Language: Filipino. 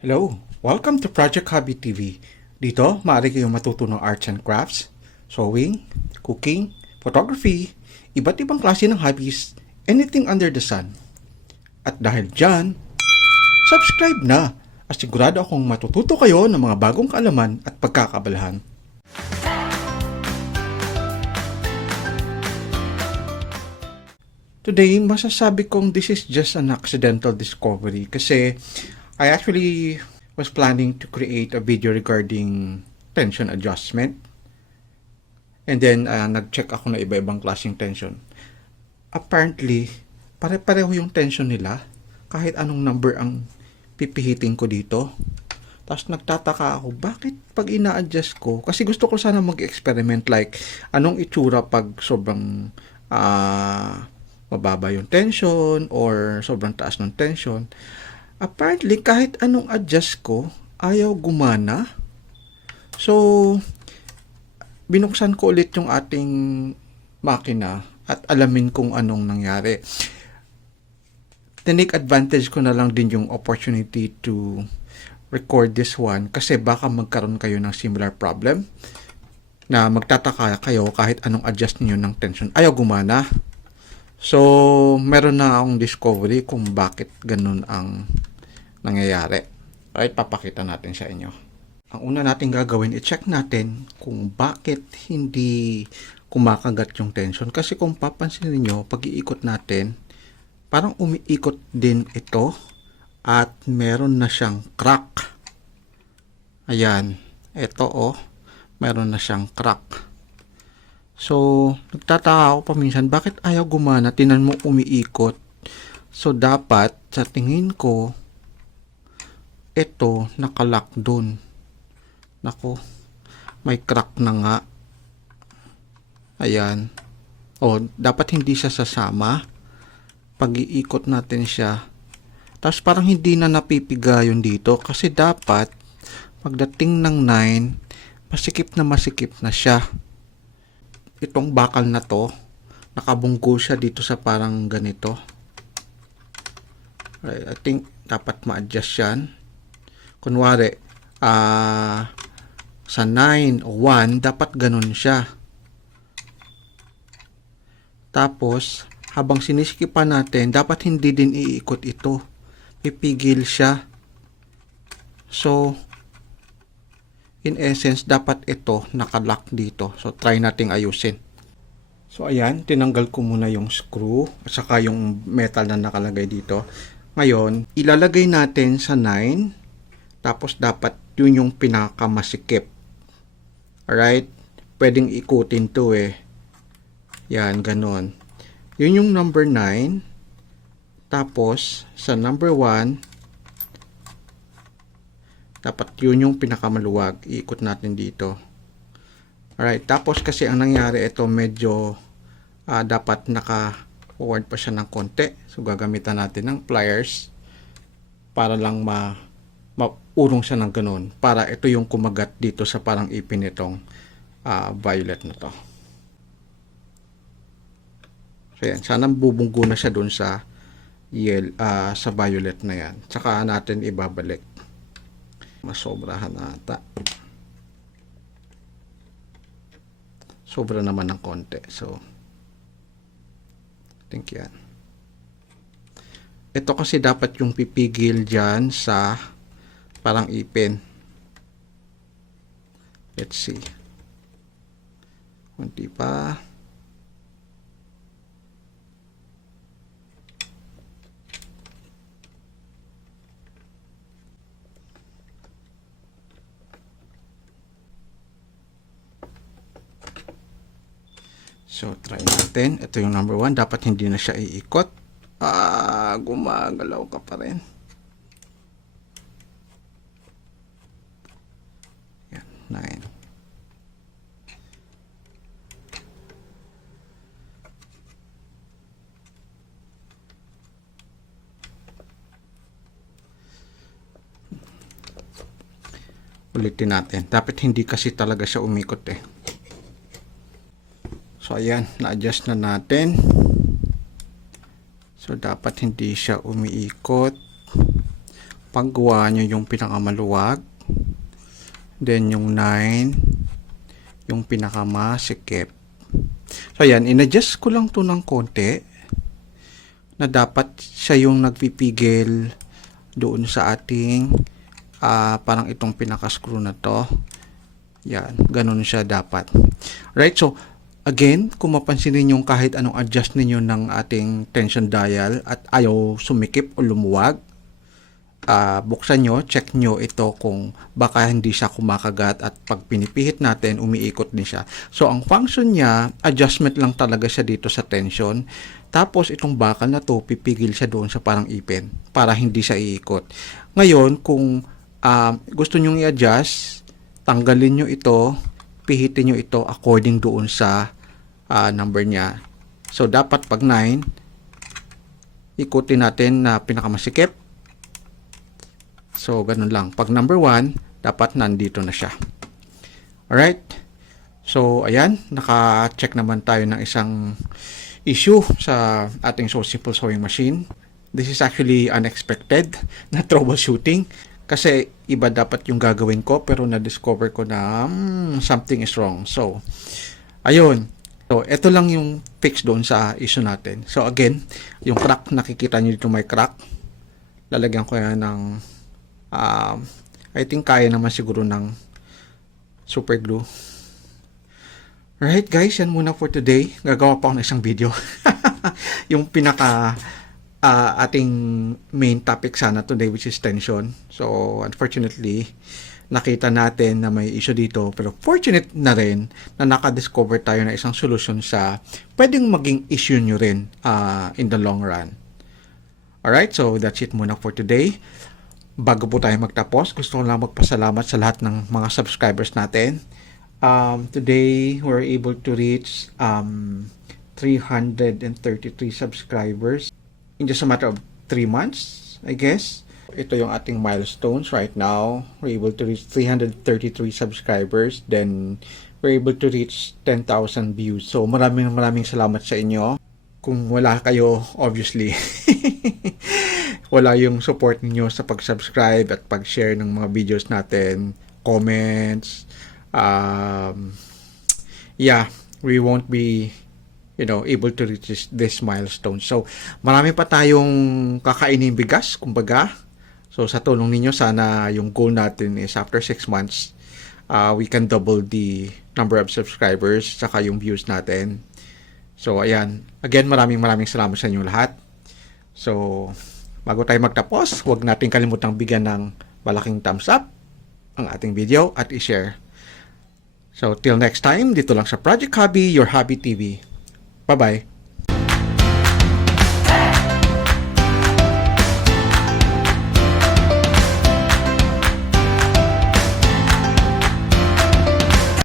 Hello! Welcome to Project Hobby TV. Dito, maaari kayong matuto ng arts and crafts, sewing, cooking, photography, iba't ibang klase ng hobbies, anything under the sun. At dahil dyan, subscribe na at sigurado akong matututo kayo ng mga bagong kaalaman at pagkakabalahan. Today, masasabi kong this is just an accidental discovery kasi I actually was planning to create a video regarding tension adjustment. And then, nag-check ako na iba-ibang klaseng tension. Apparently, pare-pareho yung tension nila kahit anong number ang pipihitin ko dito. Tapos nagtataka ako, bakit pag ina-adjust ko? Kasi gusto ko sana mag-experiment like anong itsura pag sobrang mababa yung tension or sobrang taas ng tension. Apparently, kahit anong adjust ko, ayaw gumana. So, binuksan ko ulit yung ating makina at alamin kung anong nangyari. Tinake advantage ko na lang din yung opportunity to record this one kasi baka magkaroon kayo ng similar problem na magtataka kayo kahit anong adjust niyo ng tension. Ayaw gumana. So, meron na akong discovery kung bakit ganun ang nangyayari. Right, papakita natin sa inyo. Ang una natin gagawin, i-check natin kung bakit hindi kumakagat yung tension. Kasi kung papansin niyo, pag iikot natin, parang umiikot din ito at meron na siyang crack. Ayan, ito meron na siyang crack. So, nagtataka ako paminsan, bakit ayaw gumana? Tinan mo umiikot. So, dapat, sa tingin ko, ito, nakalock dun. Nako, may crack na nga. Ayan. Dapat hindi siya sasama. Pag iikot natin siya. Tapos, parang hindi na napipiga yun dito. Kasi dapat, pagdating ng 9, masikip na siya. Itong bakal na to, nakabunggo siya dito sa parang ganito. Right, I think dapat ma-adjust yan. Kunwari, sa 9 o 1, dapat ganun siya. Tapos, habang sinisikipan natin, dapat hindi din iikot ito. Pipigil siya. So, in essence, dapat ito nakalock dito. So, try nating ayusin. So, ayan. Tinanggal ko muna yung screw at saka yung metal na nakalagay dito. Ngayon, ilalagay natin sa 9. Tapos, dapat yun yung pinakamasikip. Alright? Pwedeng ikutin to Yan, ganon. Yun yung number 9. Tapos, sa number 1, dapat yun yung pinakamaluwag. Iikot natin dito. Alright. Tapos kasi ang nangyari ito medyo dapat naka-forward pa siya ng konti. So gagamitan natin ng pliers para lang maurong siya ng ganun. Para ito yung kumagat dito sa parang ipin nitong violet na to. So yan. Sana bubunggo na siya dun sa sa violet na yan. Tsaka natin ibabalik. Masobrahan ata. Sobra naman ng konti. So, I think yan. Ito kasi dapat yung pipigil dyan sa parang ipin. Let's see. Kunti pa. So, try natin. Ito yung number 1. Dapat hindi na siya iikot. Gumagalaw ka pa rin. Yan, 9. Ulitin natin. Dapat hindi kasi talaga siya umikot So, ayan, na-adjust na natin. So, dapat hindi siya umiikot. paggawa nyo yung pinakamaluwag, then yung 9, yung pinakamasikip. So, ayan, in-adjust ko lang to ng konti na dapat siya yung nagpipigil doon sa ating parang itong pinaka-screw na to. Yan, ganun siya dapat. Right, so, again, kung mapansin niyo kahit anong adjust ninyo ng ating tension dial at ayaw sumikip o lumuwag, buksan nyo, check nyo ito kung baka hindi siya kumakagat at pag pinipihit natin, umiikot din siya. So, ang function niya, adjustment lang talaga siya dito sa tension. Tapos, itong bakal na to, pipigil siya doon sa parang ipin para hindi siya iikot. Ngayon, kung gusto nyo i-adjust, tanggalin nyo ito, pihitin nyo ito according doon sa number niya. So, dapat pag 9, ikutin natin na pinakamasikip. So, ganun lang. Pag number 1, dapat nandito na siya. Alright? So, ayan. Naka-check naman tayo ng isang issue sa ating So Simple Sewing Machine. This is actually unexpected na troubleshooting. Kasi iba dapat yung gagawin ko pero na-discover ko na something is wrong. So, ayun. So, ito lang yung fix doon sa issue natin. So, again, yung crack, nakikita nyo dito may crack. Lalagyan ko yan ng I think kaya naman siguro ng super glue. Right guys, yan muna for today. Gagawa pa ako ng isang video. Yung pinaka ating main topic sana today, which is tension. So unfortunately, nakita natin na may issue dito, pero fortunate na rin na nakadiscover tayo na isang solution sa pwedeng maging issue nyo rin in the long run. Alright, so that's it muna for today. Bago po tayo magtapos, gusto ko lang magpasalamat sa lahat ng mga subscribers natin. Today, we're able to reach 333 subscribers in just a matter of 3 months, I guess. Ito yung ating milestones right now. We're able to reach 333 subscribers. Then, we're able to reach 10,000 views. So, maraming salamat sa inyo. Kung wala kayo, obviously, wala yung support niyo sa pag-subscribe at pag-share ng mga videos natin, comments, we won't be able to reach this milestone. So, marami pa tayong kakainin bigas, kumbaga. So, sa tulong ninyo, sana yung goal natin is after 6 months, we can double the number of subscribers, saka yung views natin. So, ayan. Again, maraming salamat sa inyo lahat. So, bago tayo magtapos, huwag natin kalimutang bigyan ng malaking thumbs up ang ating video at i-share. So, till next time, dito lang sa Project Hobby, your Hobby TV. Bye-bye!